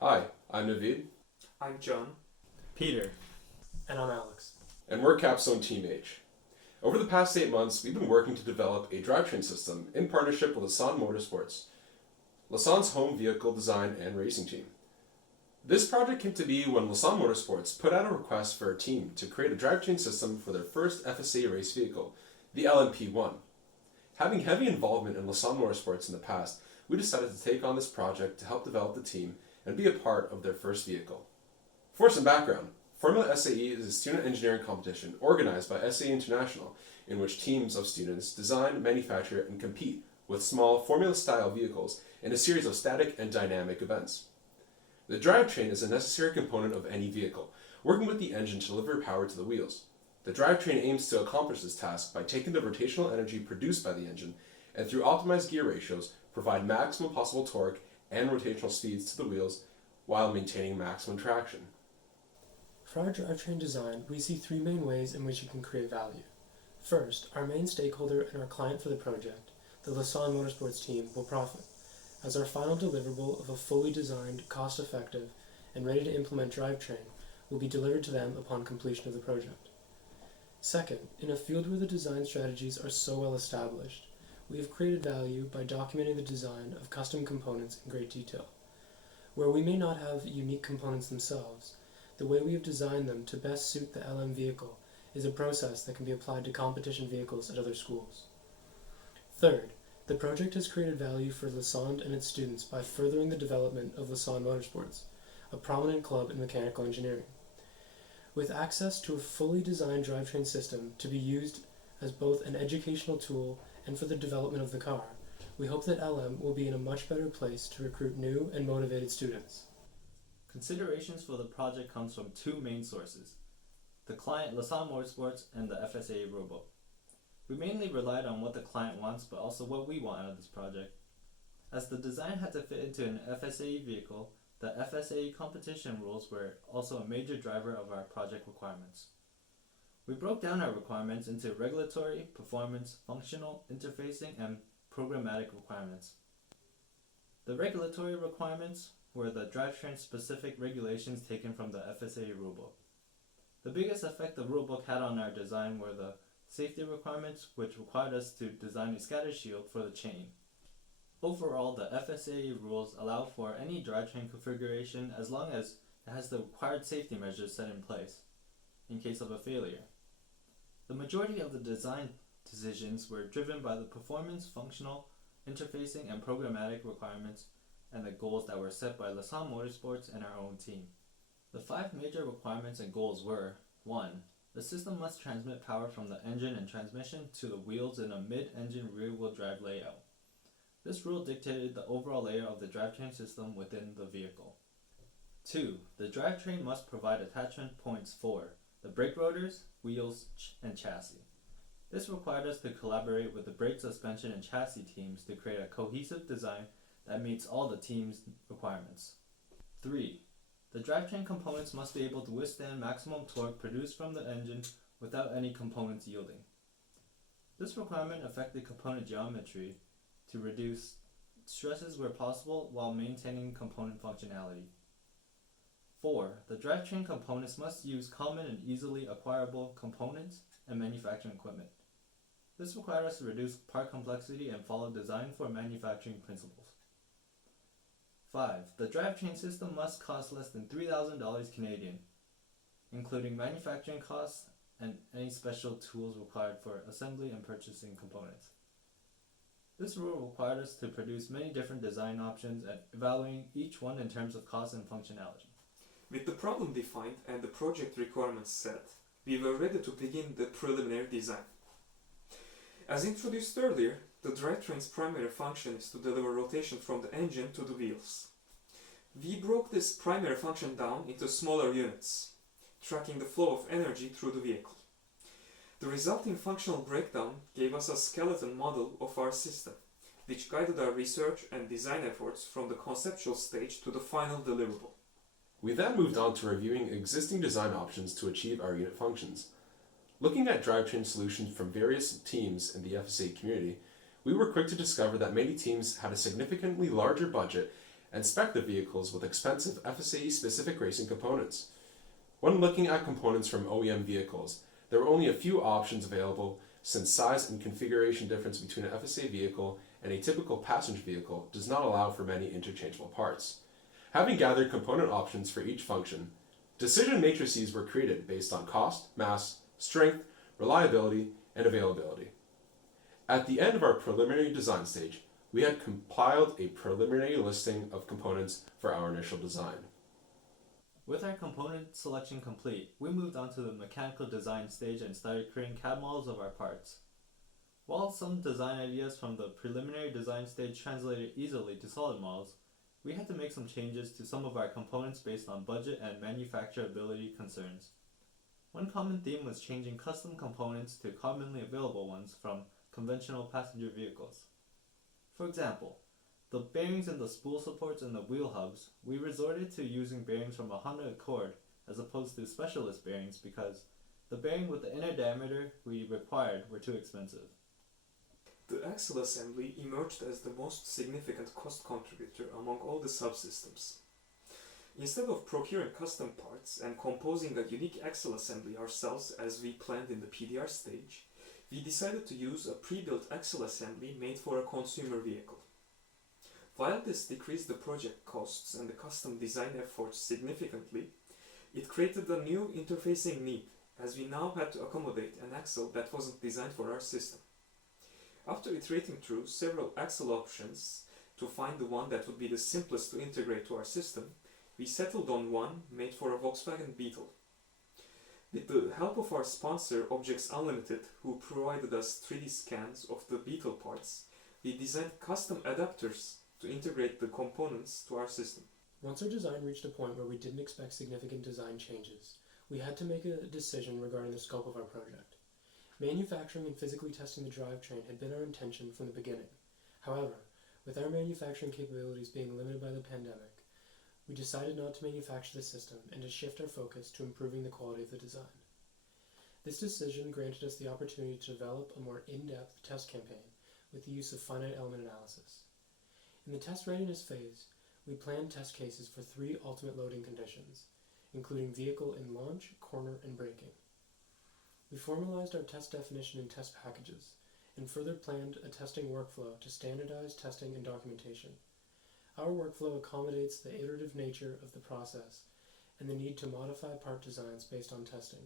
Hi, I'm Naveed, I'm John. Peter. And I'm Alex. and we're Capstone Team H. Over the past 8 months, we've been working to develop a drivetrain system in partnership with Lassonde Motorsports, Lassonde's home vehicle design and racing team. This project came to be when Lassonde Motorsports put out a request for a team to create a drivetrain system for their first FSAE race vehicle, the LMP1. Having heavy involvement in Lassonde Motorsports in the past, we decided to take on this project to help develop the team and be a part of their first vehicle. For some background, Formula FSAE is a student engineering competition organized by FSAE International in which teams of students design, manufacture, and compete with small Formula-style vehicles in a series of static and dynamic events. The drivetrain is a necessary component of any vehicle, working with the engine to deliver power to the wheels. The drivetrain aims to accomplish this task by taking the rotational energy produced by the engine and through optimized gear ratios provide maximum possible torque and rotational speeds to the wheels while maintaining maximum traction. For our drivetrain design, we see three main ways in which it can create value. First, our main stakeholder and our client for the project, the Lassonde Motorsports team, will profit, as our final deliverable of a fully designed, cost-effective, and ready-to-implement drivetrain will be delivered to them upon completion of the project. Second, in a field where the design strategies are so well established, we have created value by documenting the design of custom components in great detail. Where we may not have unique components themselves, the way we have designed them to best suit the LM vehicle is a process that can be applied to competition vehicles at other schools. Third, the project has created value for Lassonde and its students by furthering the development of Lassonde Motorsports, a prominent club in mechanical engineering. With access to a fully designed drivetrain system to be used as both an educational tool and for the development of the car, we hope that LM will be in a much better place to recruit new and motivated students. Considerations for the project comes from two main sources: the client Lassonde Motorsports and the FSAE rulebook. We mainly relied on what the client wants, but also what we want out of this project. As the design had to fit into an FSAE vehicle, the FSAE competition rules were also a major driver of our project requirements. We broke down our requirements into regulatory, performance, functional, interfacing, and programmatic requirements. The regulatory requirements were the drivetrain-specific regulations taken from the FSAE rulebook. The biggest effect the rulebook had on our design were the safety requirements, which required us to design a scatter shield for the chain. Overall, the FSAE rules allow for any drivetrain configuration as long as it has the required safety measures set in place in case of a failure. The majority of the design decisions were driven by the performance, functional, interfacing, and programmatic requirements and the goals that were set by Lassonde Motorsports and our own team. The 5 major requirements and goals were: 1. The system must transmit power from the engine and transmission to the wheels in a mid-engine rear-wheel drive layout. This rule dictated the overall layout of the drivetrain system within the vehicle. 2. The drivetrain must provide attachment points for the brake rotors, wheels, and chassis. This required us to collaborate with the brake, suspension, and chassis teams to create a cohesive design that meets all the team's requirements. 3. The drivetrain components must be able to withstand maximum torque produced from the engine without any components yielding. This requirement affected component geometry to reduce stresses where possible while maintaining component functionality. 4. The drivetrain components must use common and easily acquirable components and manufacturing equipment. This required us to reduce part complexity and follow design for manufacturing principles. 5. The drivetrain system must cost less than $3,000 Canadian, including manufacturing costs and any special tools required for assembly and purchasing components. This rule required us to produce many different design options and evaluating each one in terms of cost and functionality. With the problem defined and the project requirements set, we were ready to begin the preliminary design. As introduced earlier, the drivetrain's primary function is to deliver rotation from the engine to the wheels. We broke this primary function down into smaller units, tracking the flow of energy through the vehicle. The resulting functional breakdown gave us a skeleton model of our system, which guided our research and design efforts from the conceptual stage to the final deliverable. We then moved on to reviewing existing design options to achieve our unit functions. Looking at drivetrain solutions from various teams in the FSA community, we were quick to discover that many teams had a significantly larger budget and spec the vehicles with expensive FSAE specific racing components. When looking at components from OEM vehicles, there were only a few options available since size and configuration difference between an FSA vehicle and a typical passenger vehicle does not allow for many interchangeable parts. Having gathered component options for each function, decision matrices were created based on cost, mass, strength, reliability, and availability. At the end of our preliminary design stage, we had compiled a preliminary listing of components for our initial design. With our component selection complete, we moved on to the mechanical design stage and started creating CAD models of our parts. While some design ideas from the preliminary design stage translated easily to solid models, we had to make some changes to some of our components based on budget and manufacturability concerns. One common theme was changing custom components to commonly available ones from conventional passenger vehicles. For example, the bearings in the spool supports and the wheel hubs, we resorted to using bearings from a Honda Accord as opposed to specialist bearings because the bearing with the inner diameter we required were too expensive. The axle assembly emerged as the most significant cost contributor among all the subsystems. Instead of procuring custom parts and composing a unique axle assembly ourselves as we planned in the PDR stage, we decided to use a pre-built axle assembly made for a consumer vehicle. While this decreased the project costs and the custom design efforts significantly, it created a new interfacing need as we now had to accommodate an axle that wasn't designed for our system. After iterating through several axle options to find the one that would be the simplest to integrate to our system, we settled on one made for a Volkswagen Beetle. With the help of our sponsor Objects Unlimited, who provided us 3D scans of the Beetle parts, we designed custom adapters to integrate the components to our system. Once our design reached a point where we didn't expect significant design changes, we had to make a decision regarding the scope of our project. Manufacturing and physically testing the drivetrain had been our intention from the beginning. However, with our manufacturing capabilities being limited by the pandemic, we decided not to manufacture the system and to shift our focus to improving the quality of the design. This decision granted us the opportunity to develop a more in-depth test campaign with the use of finite element analysis. In the test readiness phase, we planned test cases for 3 ultimate loading conditions, including vehicle in launch, corner, and braking. We formalized our test definition and test packages, and further planned a testing workflow to standardize testing and documentation. Our workflow accommodates the iterative nature of the process and the need to modify part designs based on testing.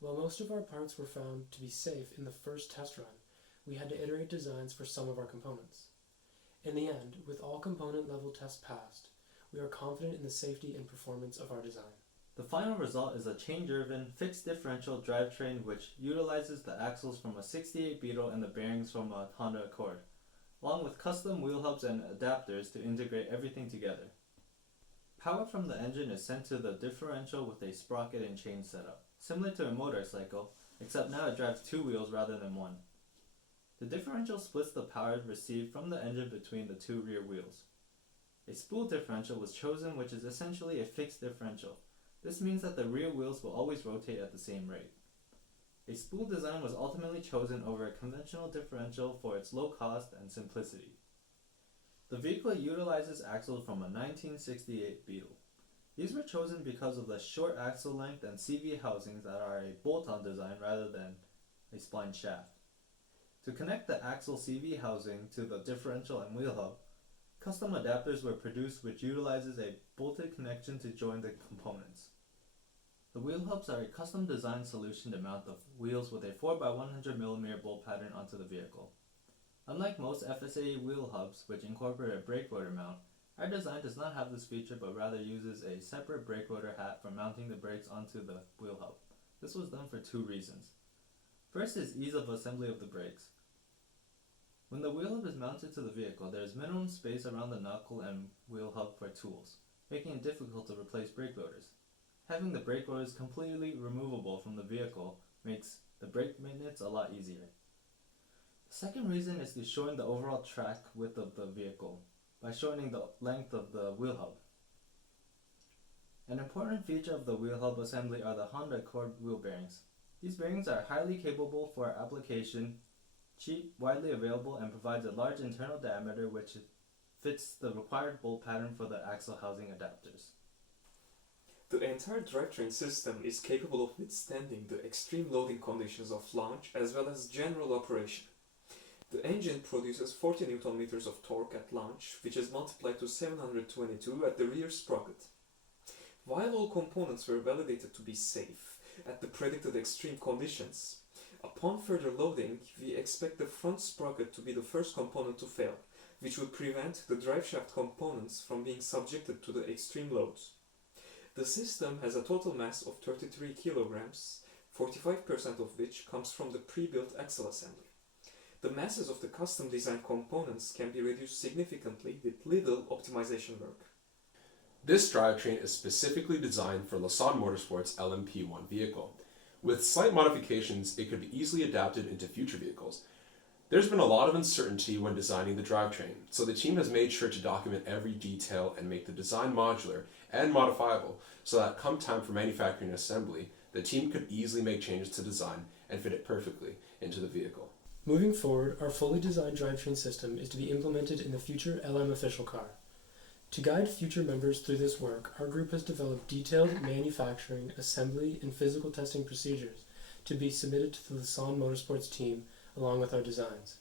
While most of our parts were found to be safe in the first test run, we had to iterate designs for some of our components. In the end, with all component level tests passed, we are confident in the safety and performance of our design. The final result is a chain-driven, fixed differential drivetrain which utilizes the axles from a 68 Beetle and the bearings from a Honda Accord, along with custom wheel hubs and adapters to integrate everything together. Power from the engine is sent to the differential with a sprocket and chain setup, similar to a motorcycle, except now it drives 2 wheels rather than 1. The differential splits the power received from the engine between the 2 rear wheels. A spool differential was chosen, which is essentially a fixed differential. This means that the rear wheels will always rotate at the same rate. A spool design was ultimately chosen over a conventional differential for its low cost and simplicity. The vehicle utilizes axles from a 1968 Beetle. These were chosen because of the short axle length and CV housings that are a bolt-on design rather than a spline shaft. To connect the axle CV housing to the differential and wheel hub, custom adapters were produced which utilizes a bolted connection to join the components. The wheel hubs are a custom designed solution to mount the wheels with a 4x100mm bolt pattern onto the vehicle. Unlike most FSAE wheel hubs which incorporate a brake rotor mount, our design does not have this feature but rather uses a separate brake rotor hat for mounting the brakes onto the wheel hub. This was done for 2 reasons. First is ease of assembly of the brakes. When the wheel hub is mounted to the vehicle, there is minimum space around the knuckle and wheel hub for tools, making it difficult to replace brake rotors. Having the brake rotors completely removable from the vehicle makes the brake maintenance a lot easier. The second reason is to shorten the overall track width of the vehicle by shortening the length of the wheel hub. An important feature of the wheel hub assembly are the Honda Accord wheel bearings. These bearings are highly capable for application, cheap, widely available, and provides a large internal diameter which fits the required bolt pattern for the axle housing adapters. The entire drivetrain system is capable of withstanding the extreme loading conditions of launch as well as general operation. The engine produces 40 Nm of torque at launch, which is multiplied to 722 at the rear sprocket. While all components were validated to be safe at the predicted extreme conditions, upon further loading, we expect the front sprocket to be the first component to fail, which would prevent the driveshaft components from being subjected to the extreme loads. The system has a total mass of 33 kilograms, 45% of which comes from the pre-built axle assembly. The masses of the custom designed components can be reduced significantly with little optimization work. This drivetrain is specifically designed for Lasan Motorsport's LMP1 vehicle. With slight modifications, it could be easily adapted into future vehicles. There's been a lot of uncertainty when designing the drivetrain, so the team has made sure to document every detail and make the design modular and modifiable so that come time for manufacturing and assembly, the team could easily make changes to design and fit it perfectly into the vehicle. Moving forward, our fully designed drivetrain system is to be implemented in the future LM official car. To guide future members through this work, our group has developed detailed manufacturing, assembly, and physical testing procedures to be submitted to the Lasan Motorsports team along with our designs.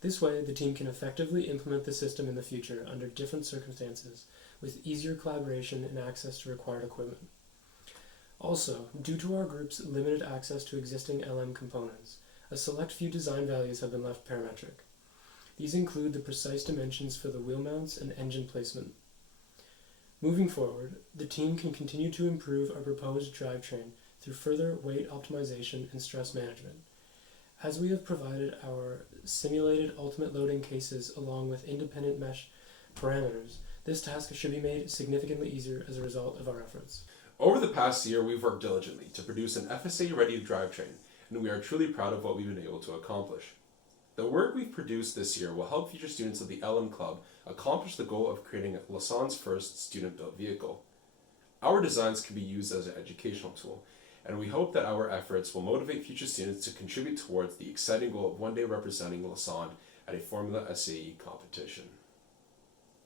This way, the team can effectively implement the system in the future under different circumstances with easier collaboration and access to required equipment. Also, due to our group's limited access to existing LM components, a select few design values have been left parametric. These include the precise dimensions for the wheel mounts and engine placement. Moving forward, the team can continue to improve our proposed drivetrain through further weight optimization and stress management. As we have provided our simulated ultimate loading cases along with independent mesh parameters, this task should be made significantly easier as a result of our efforts. Over the past year, we've worked diligently to produce an FSAE-ready drivetrain, and we are truly proud of what we've been able to accomplish. The work we've produced this year will help future students of the LM Club accomplish the goal of creating Lasan's first student-built vehicle. Our designs can be used as an educational tool, and we hope that our efforts will motivate future students to contribute towards the exciting goal of one day representing Lasan at a Formula SAE competition.